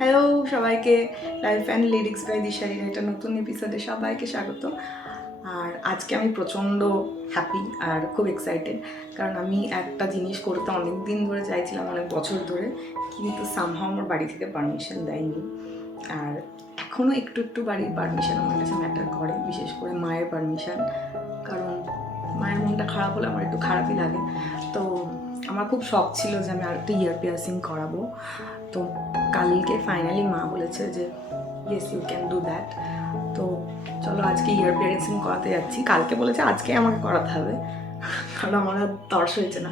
Hello সবাইকে, life and lyrics by দিশারির একটা নতুন এপিসোডে সবাইকে স্বাগত। আর আজকে আমি প্রচণ্ড হ্যাপি আর খুব এক্সাইটেড, কারণ আমি একটা জিনিস করতে অনেক দিন ধরে চাইছিলাম, অনেক বছর ধরে, কিন্তু সামহাও আমার বাড়ি থেকে পারমিশন দেয়নি। আর এখনও একটু একটু বাড়ির পারমিশন আমার কাছে ম্যাটার করে, বিশেষ করে মায়ের পারমিশন, কারণ মায়ের মনটা খারাপ হলে আমার একটু খারাপই লাগে। তো আমার খুব শখ ছিল যে আমি আরেকটা ইয়ার পিয়ার্সিং করাবো। তো কালকে ফাইনালি মা বলেছে যে yes you can do that. তো চলো আজকে ইয়ার পিয়ার্সিং করাতে যাচ্ছি। কালকে বলেছে আজকে আমাকে করাতে হবে, কারণ আমার আর তর্স হয়েছে না।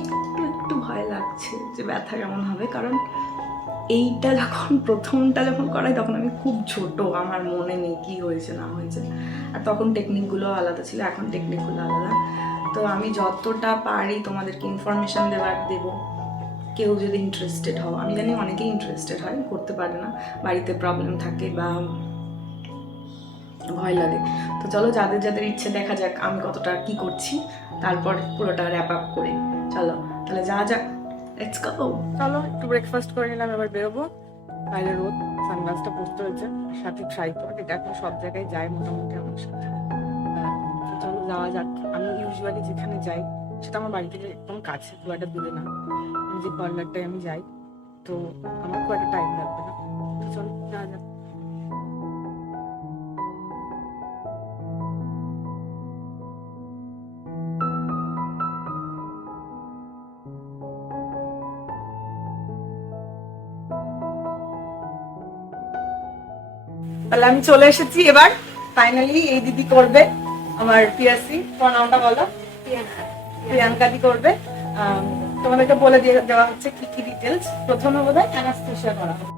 একটু একটু ভয় লাগছে যে ব্যথা কেমন হবে, কারণ এইটা প্রথমটা যখন করাই তখন আমি খুব ছোট, আমার মনে নেই কী হয়েছে না হয়েছে। আর তখন টেকনিকগুলো আলাদা ছিল, এখন টেকনিকগুলো আলাদা। তো আমি যতটা পারি তোমাদেরকে ইনফরমেশান দেবো। কেউ যদি ইন্টারেস্টেড হও, আমি জানি অনেকেই ইন্টারেস্টেড হয়, করতে পারে না, বাড়িতে প্রবলেম থাকে বা ভয় লাগে। তো চলো যাদের যাদের ইচ্ছে, দেখা যাক আমি কতটা কি করছি, তারপর পুরোটা র্যাপ আপ করি। চলো তাহলে যা যাক, লেটস গো। চলো একটু ব্রেকফাস্ট করে নিলাম, এবার বেরোবো। বাইরে রোদ, সানগ্লাসটা পরতে হয়েছে, সাথে ট্রাইপড, এটা এখন সব জায়গায় যায় মোটামুটি আমার সাথে। তো চলো যাওয়া যাক। আমি ইউজুয়ালি যেখানে যাই সেটা আমার বাড়ি থেকে একদম কাছে, খুব একটা দূরে না। যে পার্লারটায় আমি যাই, তো আমার খুব একটা টাইম লাগবে না। তো চলো যাওয়া যাক। তাহলে আমি চলে এসেছি এবার, ফাইনালি এই দিদি করবে আমার পিয়াসি। তোমার নামটা বলো? প্রিয়াঙ্কা দি করবে। তোমাদেরকে বলে দিয়ে দেওয়া হচ্ছে কি কি ডিটেলস। প্রথমে বোধহয় অ্যানাস্থেশিয়া করা হবে।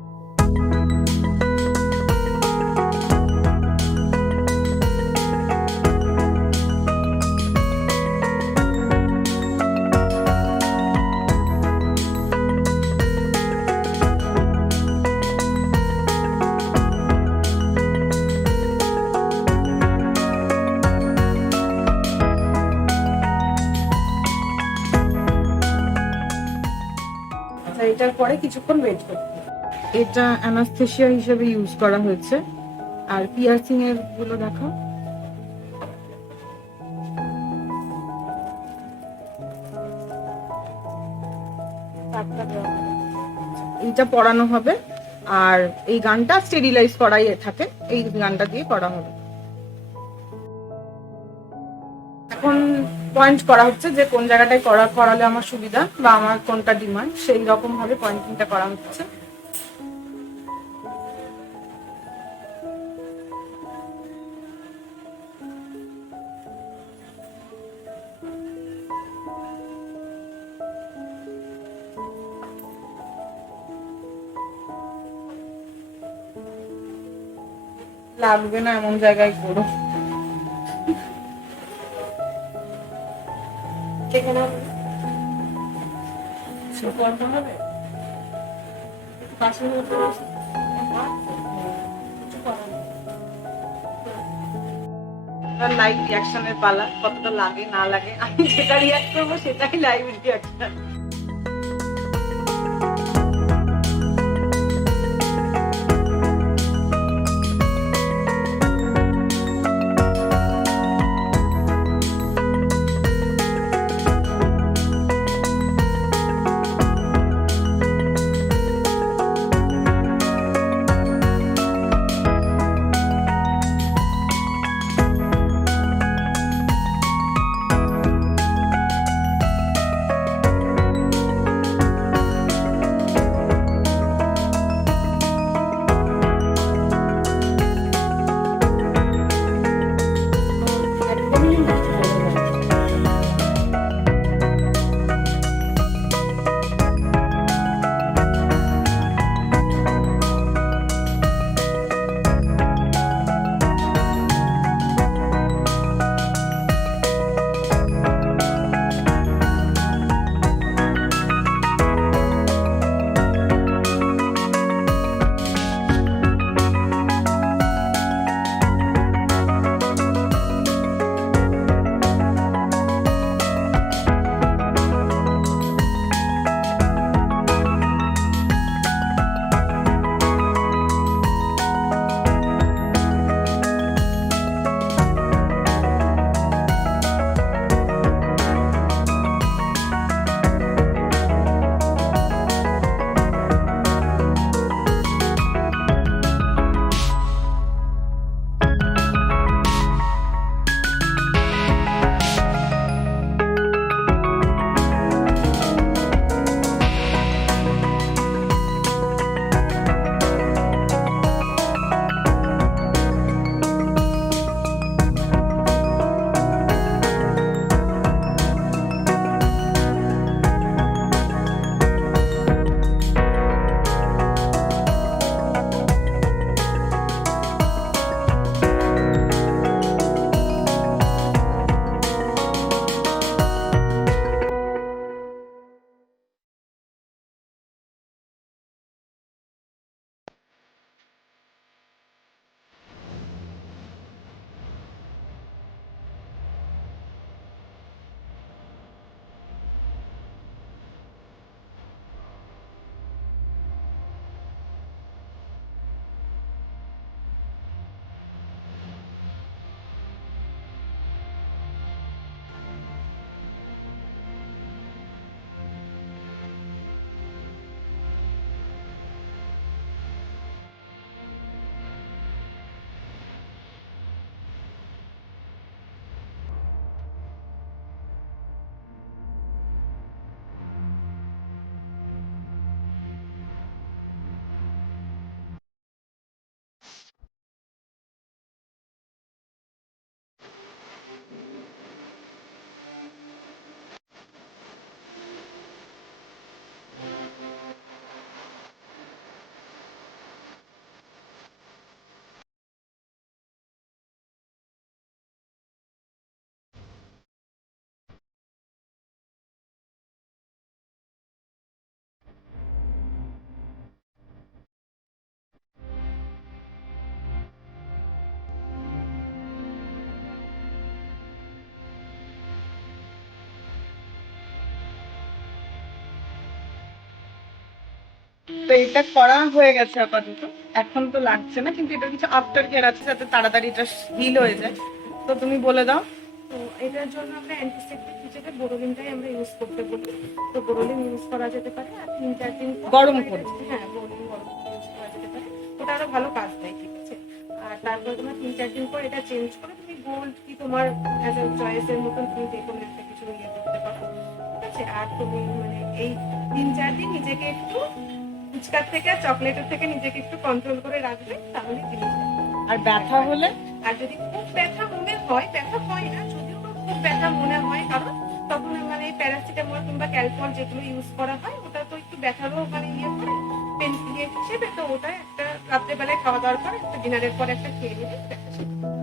এটার পরে কিছুক্ষণ ওয়েট করতে। এটা অ্যানাস্থেশিয়া হিসেবে ইউজ করা হয়েছে। আর পিয়ার্সিং এর গুলো দেখো, এইটা পড়ানো হবে। আর এই গানটা স্টেরিলাইজ করাই থাকে, এই গানটা দিয়ে করা হবে। এখন পয়েন্ট করা হচ্ছে যে কোন জায়গাটায় করালে আমার সুবিধা বা আমার কোনটা ডিমান্ড, সেই রকম ভাবে পয়েন্টিংটা করা হচ্ছে। লাগবে না এমন জায়গায় করো। লাইভ রিয়াকশনের পালা, কতটা লাগে না লাগে, আমি যেটা রিয়াক্ট করবো সেটাই লাইভ রিয়াকশন। তো এটা করা হয়ে গেছে আপাতত, এখন তো লাগছে না, কিন্তু এটা কিছু আফটার কেয়ার আছে যাতে তাড়াতাড়ি এটা হিল হয়ে যায়। তো তুমি বলে দাও। তো এটার জন্য আমরা অ্যান্টিসেপ্টিক হিসেবে বোরোলিনটাই আমরা ইউজ করতে বলি। তো বোরোলিন ইউজ করা যেতে পারে, আর 3-4 দিন পর গরম করে? হ্যাঁ, বোরোলিন গরম করে ইউজ করা যেতে পারে, ওটা আরো ভালো কাজ দেয়, ঠিক আছে। আর তারপর তোমার 3-4 দিন পর এটা চেঞ্জ করে তুমি গোল্ড কি তোমার অ্যাজ এ চয়েসের মতন তুমি যে কোনো একটা কিছু নিয়ে করতে পারো, ঠিক আছে। আর তুমি মানে এই 3-4 দিন নিজেকে একটু ফুচকার থেকে আর চকলেটের থেকে নিজেকে একটু কন্ট্রোল করে রাখবে, তাহলে জিনিসটা। আর ব্যথা হলে? আর যদি খুব ব্যথা মনে হয়, ব্যথা হয় না যদিও, বা খুব ব্যথা মনে হয়, কারণ তখন মানে প্যারাসিটামল কিংবা ক্যালপল যেগুলো ইউজ করা হয় ওটা তো একটু ব্যথারও মানে ইয়ে করে পেন ক্রিয়েট হিসেবে, তো ওটা একটা রাত্রেবেলায় খাওয়া দাওয়ার পর একটা ডিনারের পর একটা খেয়ে নিলে ব্যথা সেরে যাবে।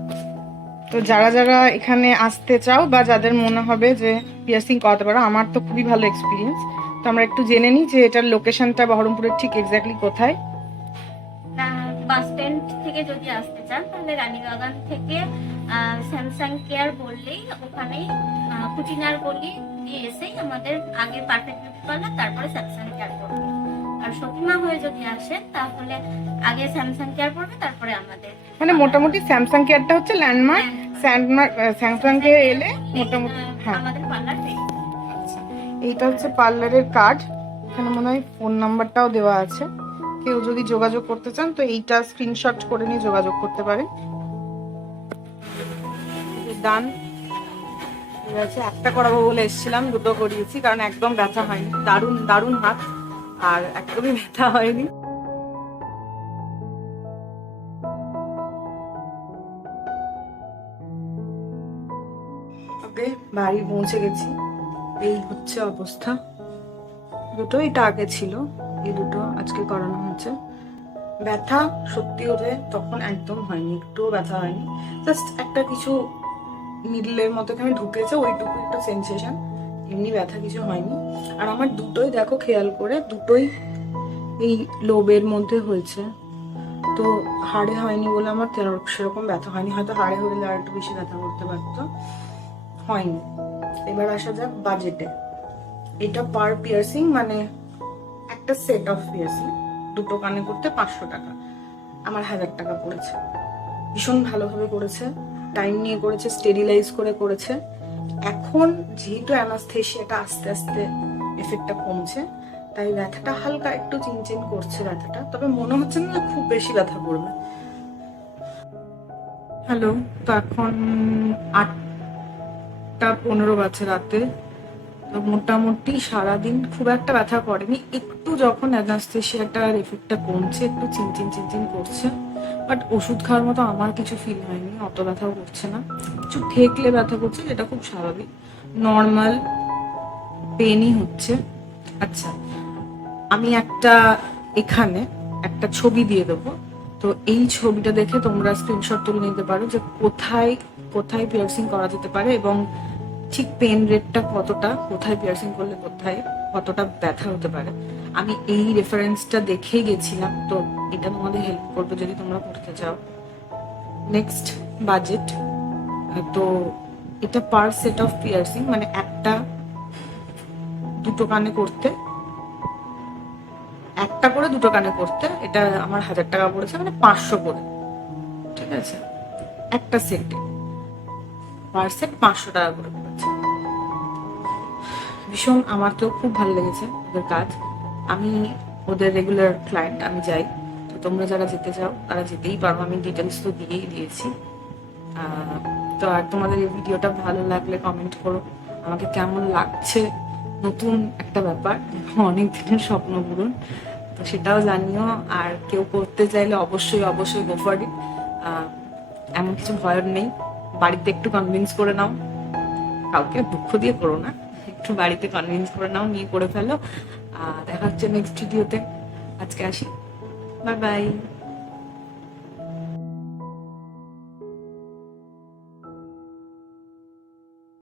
তো যারা যারা এখানে আসতে চাও বা যাদের মনে হবে যে পিয়ার্সিং করাতে পারো, আমার তো খুবই ভালো এক্সপিরিয়েন্স। তো আমরা একটু জেনে নিই যে এটার লোকেশনটা বহরমপুরের ঠিক এক্স্যাক্টলি কোথায়। বাস স্ট্যান্ড থেকে যদি আসতে চান তাহলে রানীবাগান থেকে স্যামসাং কেয়ার বললেই ওখানেই কুচিনার গলি দিয়ে এসেই আমাদের আগে পারফেক্ট বিউটি পার্লার, তারপরে স্যামসাং কেয়ার পড়বে। আর সতীমা হয়ে যদি আসেন তাহলে আগে স্যামসাং কেয়ার পড়বে, তারপরে আমাদের মানে মোটামুটি স্যামসাং কেয়ারটা হচ্ছে ল্যান্ডমার্ক। স্যামসাং কেয়ার এলে মোটামুটি হ্যাঁ। আমাদের পার্লার পেয়ে আচ্ছা, এইটা হচ্ছে পার্লারের কার্ড। এখানে মনে হয় ফোন নাম্বারটাও দেওয়া আছে, কেউ যদি যোগাযোগ করতে চান তো এইটা স্ক্রিনশট করে নিয়ে যোগাযোগ করতে পারে। ডান ঠিক আছে। একটা করাবো বলে এসেছিলাম, দুটো করিয়েছি কারণ একদম ব্যথা হয়নি। দারুণ দারুণ হাত, আর একদমই ব্যথা হয়নি। ওকে, বাড়ি পৌঁছে গেছি। এই হচ্ছে অবস্থা। দুটো এটা আগে ছিল, এই দুটো আজকে করানো হয়েছে। ব্যথা সত্যি ওঠে তখন একদম হয়নি, একটুও ব্যথা হয়নি। জাস্ট একটা কিছু নিডলের মতো এখানে ঢুকেছে, ওইটুকু একটা সেন্সেশন, এমনি ব্যথা কিছু হয়নি। আর আমার দুটোই দেখো খেয়াল করে, দুটোই এই লোবের মধ্যে হয়েছে। তো হাড়ে হয়নি বলে আমার সেরকম ব্যথা হয়নি, হয়তো হাড়ে হলে আর একটু বেশি ব্যথা করতে পারতো, হয়নি। এবার আসা যাক বাজেটে। এটা পার পিয়ার্সিং মানে একটা সেট অফ পিয়ার্সিং দুটো কানে করতে 500 টাকা, আমার 1000 টাকা পড়েছে। ভীষণ ভালোভাবে করেছে, টাইম নিয়ে করেছে, স্টেরিলাইজ করে করেছে। এখন যেহেতু অ্যানাস্থেশিয়াটা আস্তে আস্তে এফেক্টটা কমছে, তাই ব্যথাটা হালকা একটু চিনচিন করছে ব্যথাটা, তবে মনে হচ্ছে না খুব বেশি ব্যথা করবে। হ্যালো, তো এখন 8:15 বাজে রাতে। তো মোটামুটি সারাদিন খুব একটা ব্যথা করেনি, একটু যখন অ্যানাস্থেশিয়াটার এফেক্টটা কমছে একটু চিনচিন চিনচিন করছে, বাট ওষুধ খাওয়ার মতো আমার কিছু ফিল হয়নি, অত ব্যথাও করছে না। কিছু ঠেকলে ব্যথা করছে, যেটা খুব স্বাভাবিক, নর্মাল পেনই হচ্ছে। আচ্ছা, আমি এখানে একটা ছবি দিয়ে দেবো, তো এই ছবিটা দেখে তোমরা স্ক্রিনশট তুলে নিতে পারো যে কোথায় কোথায় পিয়ার্সিং করা যেতে পারে এবং ঠিক পেন রেটটা কতটা, কোথায় পিয়ার্সিং করলে কোথায় কতটা ব্যথা হতে পারে। আমি এই রেফারেন্সটা দেখেই গেছিলাম, তো এটা তোমাদের হেল্প করবে যদি তোমরা করতে চাও। নেক্সট বাজেট, তো এটা পার সেট অফ পিয়ার্সিং মানে দুটো কানে করতে, একটা করে দুটো কানে করতে এটা আমার 1000 টাকা পড়েছে, মানে 500 করে, ঠিক আছে। একটা সেটে পার সেট 500 টাকা করে পড়েছে। ভীষণ, আমার তো খুব ভালো লেগেছে ওদের কাজ। আমি ওদের রেগুলার ক্লায়েন্ট, আমি যাই। তো তোমরা যারা যেতে চাও তারা যেতেই পারো, আমি ডিটেলস তো দিয়েই দিয়েছি। তো আর তোমাদের এই ভিডিওটা ভালো লাগলে কমেন্ট করো আমাকে কেমন লাগছে, নতুন একটা ব্যাপার, অনেক দিনের স্বপ্ন পূরণ, তো সেটাও জানিও। আর কেউ করতে চাইলে অবশ্যই অবশ্যই গো ফর ইট, এমন কিছু ভয়ের নেই। বাড়িতে একটু কনভিন্স করে নাও, কাউকে দুঃখ দিয়ে করো না, একটু বাড়িতে কনভিন্স করে নাও, নিয়ে করে ফেলো। দেখা হচ্ছে নেক্সট ভিডিওতে। আজকে আসি, বাই বাই।